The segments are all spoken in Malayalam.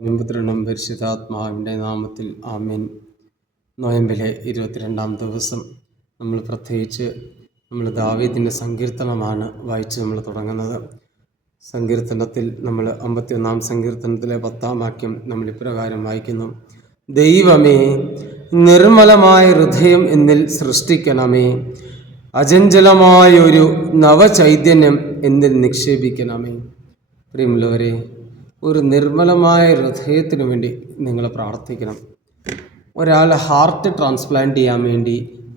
പുത്രനും പരിശുദ്ധാത്മാവിൻ്റെ നാമത്തിൽ ആമേൻ. നോയമ്പിലെ 22-ാം ദിവസം നമ്മൾ പ്രത്യേകിച്ച് ദാവീദിൻ്റെ സങ്കീർത്തനമാണ് വായിച്ച് നമ്മൾ തുടങ്ങുന്നത്. സങ്കീർത്തനത്തിൽ നമ്മൾ 51-ാം സങ്കീർത്തനത്തിലെ 10-ാം വാക്യം നമ്മൾ ഇപ്രകാരം വായിക്കുന്നു: ദൈവമേ, നിർമ്മലമായ ഹൃദയം എന്നിൽ സൃഷ്ടിക്കണമേ, അചഞ്ചലമായൊരു നവചൈതന്യം എന്നിൽ നിക്ഷേപിക്കണമേ. പ്രിയമുള്ളവരെ, ഒരു നിർമ്മലമായ ഹൃദയത്തിനു വേണ്ടി നിങ്ങൾ പ്രാർത്ഥിക്കണം. ഒരാൾ ഹാർട്ട് ട്രാൻസ്പ്ലാന്റ് ചെയ്യാൻ വേണ്ടി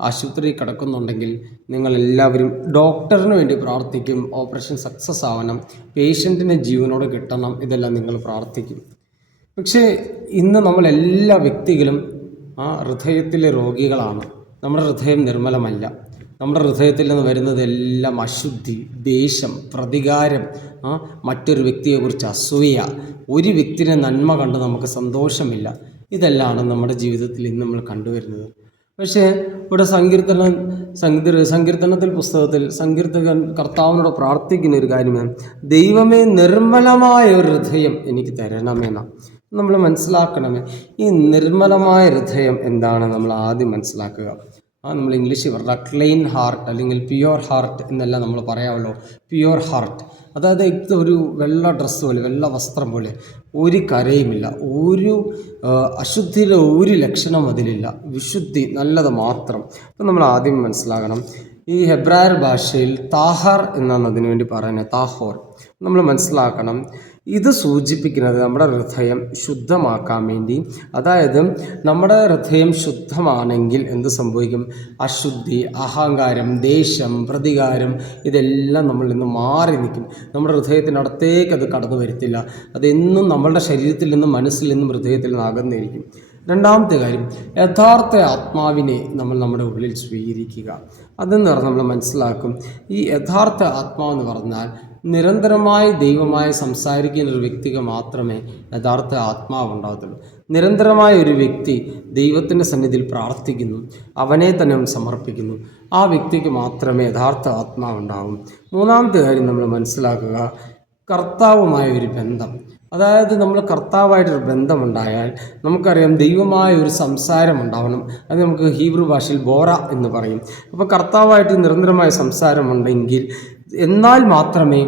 ആശുപത്രിയിൽ കിടക്കുന്നുണ്ടെങ്കിൽ നിങ്ങളെല്ലാവരും ഡോക്ടറിന് വേണ്ടി പ്രാർത്ഥിക്കും. ഓപ്പറേഷൻ സക്സസ് ആവണം, പേഷ്യൻറ്റിന് ജീവനോട് കിട്ടണം, ഇതെല്ലാം നിങ്ങൾ പ്രാർത്ഥിക്കും. പക്ഷേ ഇന്ന് നമ്മളെല്ലാ വ്യക്തികളും ഹൃദയത്തിലെ രോഗികളാണ്. നമ്മുടെ ഹൃദയം നിർമ്മലമല്ല. നമ്മുടെ ഹൃദയത്തിൽ നിന്ന് വരുന്നതെല്ലാം അശുദ്ധി, ദേഷ്യം, പ്രതികാരം, മറ്റൊരു വ്യക്തിയെക്കുറിച്ച് അസൂയ, ഒരു വ്യക്തിയുടെ നന്മ കണ്ട് നമുക്ക് സന്തോഷമില്ല. ഇതെല്ലാം നമ്മുടെ ജീവിതത്തിൽ ഇന്ന് നമ്മൾ കണ്ടുവരുന്നത്. പക്ഷേ ഇവിടെ സങ്കീർത്തനത്തിൽ പുസ്തകത്തിൽ സങ്കീർത്തകൻ കർത്താവിനോട് പ്രാർത്ഥിക്കുന്ന ഒരു കാര്യമാണ്: ദൈവമേ, നിർമ്മലമായ ഒരു ഹൃദയം എനിക്ക് തരണമെന്നാണ്. നമ്മൾ മനസ്സിലാക്കണമേ, ഈ നിർമ്മലമായ ഹൃദയം എന്താണ് നമ്മൾ ആദ്യം മനസ്സിലാക്കുക. നമ്മൾ ഇംഗ്ലീഷിൽ പറഞ്ഞ ക്ലീൻ ഹാർട്ട് അല്ലെങ്കിൽ പ്യുവർ ഹാർട്ട് എന്നെല്ലാം നമ്മൾ പറയാമല്ലോ. പ്യുവർ ഹാർട്ട്, അതായത് ഒരു വെള്ള ഡ്രസ്സ് പോലെ, വെള്ള വസ്ത്രം പോലെ, ഒരു കരയുമില്ല, ഒരു അശുദ്ധിയിലെ ഒരു ലക്ഷണം അതിലില്ല, വിശുദ്ധി, നല്ലത് മാത്രം. അപ്പം നമ്മൾ ആദ്യം മനസ്സിലാക്കണം, ഈ ഹെബ്രായർ ഭാഷയിൽ താഹർ എന്നാണ് അതിനുവേണ്ടി പറയുന്നത്, താഹോർ. നമ്മൾ മനസ്സിലാക്കണം, ഇത് സൂചിപ്പിക്കുന്നത് നമ്മുടെ ഹൃദയം ശുദ്ധമാക്കാൻ വേണ്ടി. അതായത് നമ്മുടെ ഹൃദയം ശുദ്ധമാണെങ്കിൽ എന്ത് സംഭവിക്കും? അശുദ്ധി, അഹങ്കാരം, ദേഷ്യം, പ്രതികാരം, ഇതെല്ലാം നമ്മളിൽ നിന്ന് മാറി നിൽക്കും. നമ്മുടെ ഹൃദയത്തിനടുത്തേക്ക് അത് കടന്നു വരത്തില്ല. അതെന്നും നമ്മളുടെ ശരീരത്തിൽ നിന്നും മനസ്സിൽ നിന്നും ഹൃദയത്തിൽ നിന്ന് അകന്നിരിക്കും. രണ്ടാമത്തെ കാര്യം, യഥാർത്ഥ ആത്മാവിനെ നമ്മൾ നമ്മുടെ ഉള്ളിൽ സ്വീകരിക്കുക. അതെന്ന് പറഞ്ഞാൽ നമ്മൾ മനസ്സിലാക്കും, ഈ യഥാർത്ഥ ആത്മാവെന്ന് പറഞ്ഞാൽ നിരന്തരമായി ദൈവമായി സംസാരിക്കുന്ന ഒരു വ്യക്തിക്ക് മാത്രമേ യഥാർത്ഥ ആത്മാവ് ഉണ്ടാകത്തുള്ളൂ. നിരന്തരമായ ഒരു വ്യക്തി ദൈവത്തിൻ്റെ സന്നിധിയിൽ പ്രാർത്ഥിക്കുന്നു, അവനെ തന്നെ സമർപ്പിക്കുന്നു, ആ വ്യക്തിക്ക് മാത്രമേ യഥാർത്ഥ ആത്മാവ് ഉണ്ടാകും. മൂന്നാമത്തെ കാര്യം നമ്മൾ മനസ്സിലാക്കുക, കർത്താവുമായ ഒരു ബന്ധം. അതായത് നമ്മൾ കർത്താവായിട്ടൊരു ബന്ധമുണ്ടായാൽ നമുക്കറിയാം ദൈവമായ ഒരു സംസാരം ഉണ്ടാവണം. അത് നമുക്ക് ഹീബ്രു ഭാഷയിൽ ബോറ എന്ന് പറയും. അപ്പോൾ കർത്താവായിട്ട് നിരന്തരമായ സംസാരമുണ്ടെങ്കിൽ എന്നാൽ മാത്രമേ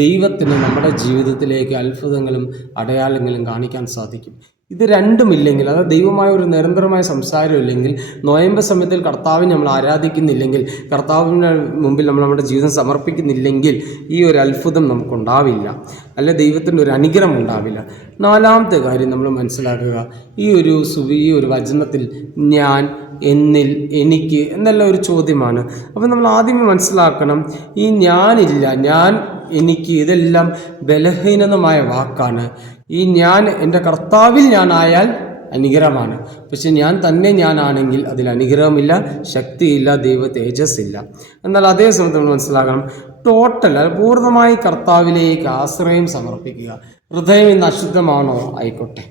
ദൈവത്തിന് നമ്മുടെ ജീവിതത്തിലേക്ക് അത്ഭുതങ്ങളും അടയാളങ്ങളും കാണിക്കാൻ സാധിക്കും. ഇത് രണ്ടുമില്ലെങ്കിൽ, അതായത് ദൈവമായ ഒരു നിരന്തരമായ സംസാരം ഇല്ലെങ്കിൽ, നോയമ്പ് സമയത്തിൽ കർത്താവിനെ നമ്മൾ ആരാധിക്കുന്നില്ലെങ്കിൽ, കർത്താവിന് മുമ്പിൽ നമ്മൾ നമ്മുടെ ജീവിതം സമർപ്പിക്കുന്നില്ലെങ്കിൽ ഈ ഒരു അത്ഭുതം നമുക്കുണ്ടാവില്ല, അല്ല ദൈവത്തിൻ്റെ ഒരു അനുഗ്രഹം ഉണ്ടാവില്ല. നാലാമത്തെ കാര്യം നമ്മൾ മനസ്സിലാക്കുക, ഈ ഒരു വചനത്തിൽ ഞാൻ, എന്നിൽ, എനിക്ക് എന്നല്ല ഒരു ചോദ്യമാണ്. അപ്പോൾ നമ്മൾ ആദ്യം മനസ്സിലാക്കണം, ഈ ഞാനില്ല, ഞാൻ, എനിക്ക്, ഇതെല്ലാം ബലഹീനമായ വാക്കാണ്. ഈ ഞാൻ എൻ്റെ കർത്താവിൽ ഞാനായാൽ അനുഗ്രഹമാണ്. പക്ഷെ ഞാൻ തന്നെ ഞാനാണെങ്കിൽ അതിൽ അനുഗ്രഹമില്ല, ശക്തിയില്ല, ദൈവ തേജസ്സില്ല. എന്നാൽ അതേ സമയത്ത് നമ്മൾ മനസ്സിലാക്കണം, പൂർണ്ണമായി കർത്താവിലേക്ക് ആശ്രയം സമർപ്പിക്കുക. ഹൃദയം ഇന്ന് അശുദ്ധമാണോ ആയിക്കോട്ടെ,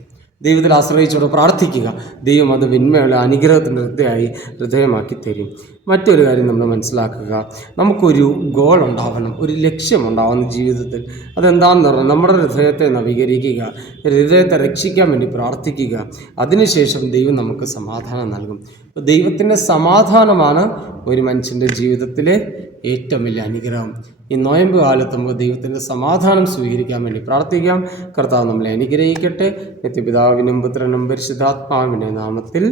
ദൈവത്തിൽ ആശ്രയിച്ചോട് പ്രാർത്ഥിക്കുക. ദൈവം അത് വിന്മയുള്ള അനുഗ്രഹത്തിൻ്റെ ഹൃദയമാക്കി തരും. മറ്റൊരു കാര്യം നമ്മൾ മനസ്സിലാക്കുക, നമുക്കൊരു ഗോൾ ഉണ്ടാവണം, ഒരു ലക്ഷ്യമുണ്ടാവുന്ന ജീവിതത്തിൽ. അതെന്താണെന്ന് പറഞ്ഞാൽ നമ്മുടെ ഹൃദയത്തെ നവീകരിക്കുക, ഹൃദയത്തെ രക്ഷിക്കാൻ വേണ്ടി പ്രാർത്ഥിക്കുക. അതിനുശേഷം ദൈവം നമുക്ക് സമാധാനം നൽകും. അപ്പോൾ ദൈവത്തിൻ്റെ സമാധാനമാണ് ഒരു മനുഷ്യൻ്റെ ജീവിതത്തിലെ ഏറ്റവും വലിയ അനുഗ്രഹം. ഈ നോയമ്പ് കാലത്ത് നമുക്ക് ദൈവത്തിൻ്റെ സമാധാനം സ്വീകരിക്കാൻ വേണ്ടി പ്രാർത്ഥിക്കാം. കർത്താവ് നമ്മളെ അനുഗ്രഹിക്കട്ടെ. നിത്യപിതാവിനും പുത്രനും പരിശുദ്ധാത്മാവിൻ്റെ നാമത്തിൽ